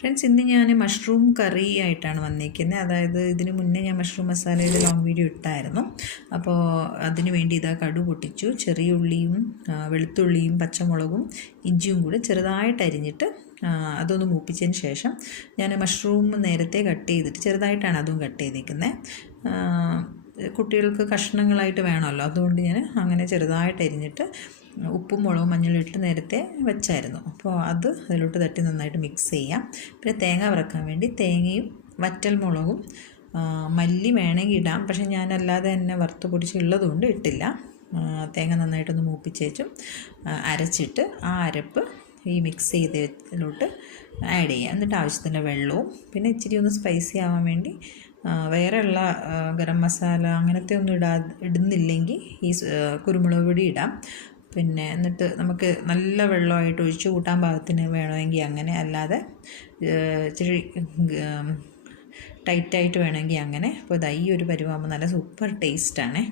Friends ഇന്ന് ഞാൻ mushroom കറി ആയിട്ടാണ് വന്നിരിക്കുന്നത് അതായത് ഇതിന് മുന്നേ ഞാൻ മഷ്റൂം മസാലയുടെ ലോങ് വീഡിയോ ഇട്ടായിരുന്നു. അപ്പോൾ അതിന് വേണ്ടി ഇതാ കടു പൊട്ടിച്ചു. ചെറിയ ഉള്ളിയും വെളുത്തുള്ളിയും പച്ചമുളകും ഇഞ്ചിയും കൂടി ചെറുതായിട്ട് അരിഞ്ഞിട്ട് അതൊന്ന് മൂപ്പിച്ചതിന് ശേഷം ഞാൻ മഷ്റൂം നേരത്തെ കട്ട് ചെയ്തിട്ട് ചെറുതായിട്ടാണ് അതും കട്ട് ചെയ്തിരിക്കുന്നത് കുട്ടികൾക്ക് കഷ്ണങ്ങളായിട്ട് വേണമല്ലോ. അതുകൊണ്ട് ഞാൻ അങ്ങനെ ചെറുതായിട്ട് അരിഞ്ഞിട്ട് ഉപ്പും മുളകും മഞ്ഞളും ഇട്ട് നേരത്തെ വെച്ചായിരുന്നു. അപ്പോൾ അത് അതിലോട്ട് തട്ടി നന്നായിട്ട് മിക്സ് ചെയ്യാം. പിന്നെ തേങ്ങ വറക്കാൻ വേണ്ടി തേങ്ങയും വറ്റൽ മുളകും മല്ലി വേണമെങ്കിൽ ഇടാം. പക്ഷേ ഞാനല്ലാതെ തന്നെ വറുത്ത് പൊടിച്ചുള്ളതുകൊണ്ട് ഇട്ടില്ല. തേങ്ങ നന്നായിട്ടൊന്ന് മൂപ്പിച്ചേച്ചും അരച്ചിട്ട് ആ അരപ്പ് ഈ മിക്സ് ചെയ്തതിലോട്ട് ആഡ് ചെയ്യാം. എന്നിട്ട് ആവശ്യത്തിന്റെ വെള്ളവും പിന്നെ ഇച്ചിരി ഒന്ന് സ്പൈസി ആവാൻ വേണ്ടി വേറെയുള്ള ഗരം മസാല അങ്ങനത്തെ ഒന്നും ഇടാ ഇടുന്നില്ലെങ്കിൽ ഈ കുരുമുളക് പൊടി ഇടാം. പിന്നെ എന്നിട്ട് നമുക്ക് നല്ല വെള്ളമായിട്ട് ഒഴിച്ചു കൂട്ടാൻ പാകത്തിന് വേണമെങ്കിൽ അങ്ങനെ അല്ലാതെ ഇച്ചിരി ടൈറ്റായിട്ട് വേണമെങ്കിൽ അങ്ങനെ. അപ്പോൾ ഇതാ ഈ ഒരു പരുവാകുമ്പോൾ നല്ല സൂപ്പർ ടേസ്റ്റാണേ.